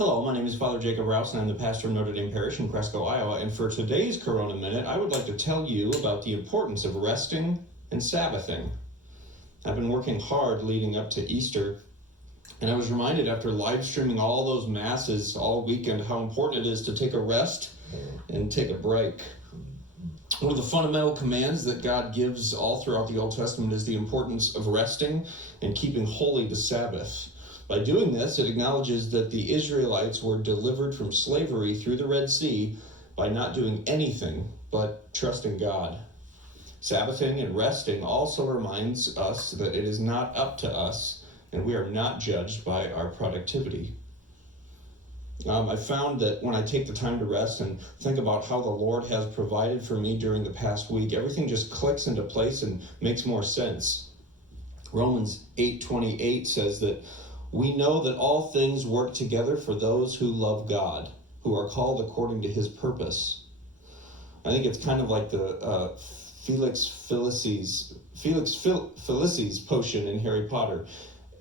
Hello, my name is Father Jacob Rouse, and I'm the pastor of Notre Dame Parish in Cresco, Iowa. And for today's Corona Minute, I would like to tell you about the importance of resting and Sabbathing. I've been working hard leading up to Easter, and I was reminded after live streaming all those masses all weekend how important it is to take a rest and take a break. One of the fundamental commands that God gives all throughout the Old Testament is the importance of resting and keeping holy the Sabbath. By doing this, it acknowledges that the Israelites were delivered from slavery through the Red Sea by not doing anything but trusting God. Sabbathing and resting also reminds us that it is not up to us and we are not judged by our productivity. I found that when I take the time to rest and think about how the Lord has provided for me during the past week, everything just clicks into place and makes more sense. Romans 8:28 says that we know that all things work together for those who love God, who are called according to his purpose. I think it's kind of like the Felix Felicis potion in Harry Potter.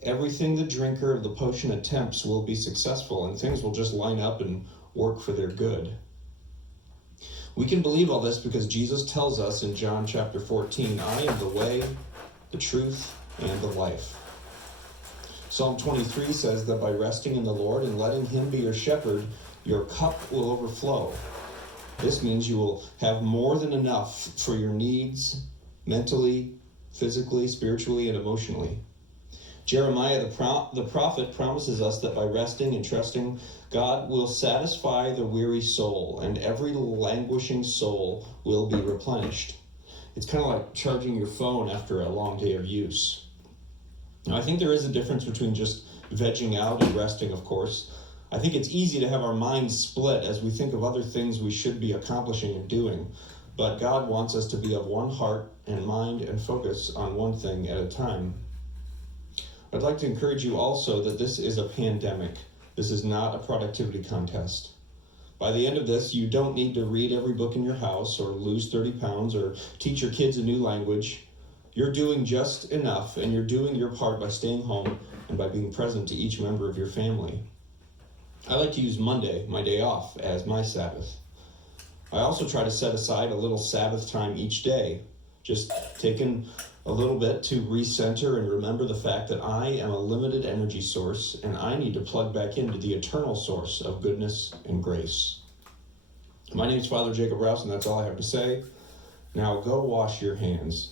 Everything the drinker of the potion attempts will be successful, and things will just line up and work for their good. We can believe all this because Jesus tells us in John chapter 14, I am the way, the truth, and the life. Psalm 23 says that by resting in the Lord and letting him be your shepherd, your cup will overflow. This means you will have more than enough for your needs, mentally, physically, spiritually, and emotionally. Jeremiah the prophet promises us that by resting and trusting, God will satisfy the weary soul, and every languishing soul will be replenished. It's kind of like charging your phone after a long day of use. Now, I think there is a difference between just vegging out and resting, of course. I think it's easy to have our minds split as we think of other things we should be accomplishing and doing. But God wants us to be of one heart and mind and focus on one thing at a time. I'd like to encourage you also that this is a pandemic. This is not a productivity contest. By the end of this, you don't need to read every book in your house or lose 30 pounds or teach your kids a new language. You're doing just enough, and you're doing your part by staying home and by being present to each member of your family. I like to use Monday, my day off, as my Sabbath. I also try to set aside a little Sabbath time each day, just taking a little bit to recenter and remember the fact that I am a limited energy source and I need to plug back into the eternal source of goodness and grace. My name is Father Jacob Rouse, and that's all I have to say. Now go wash your hands.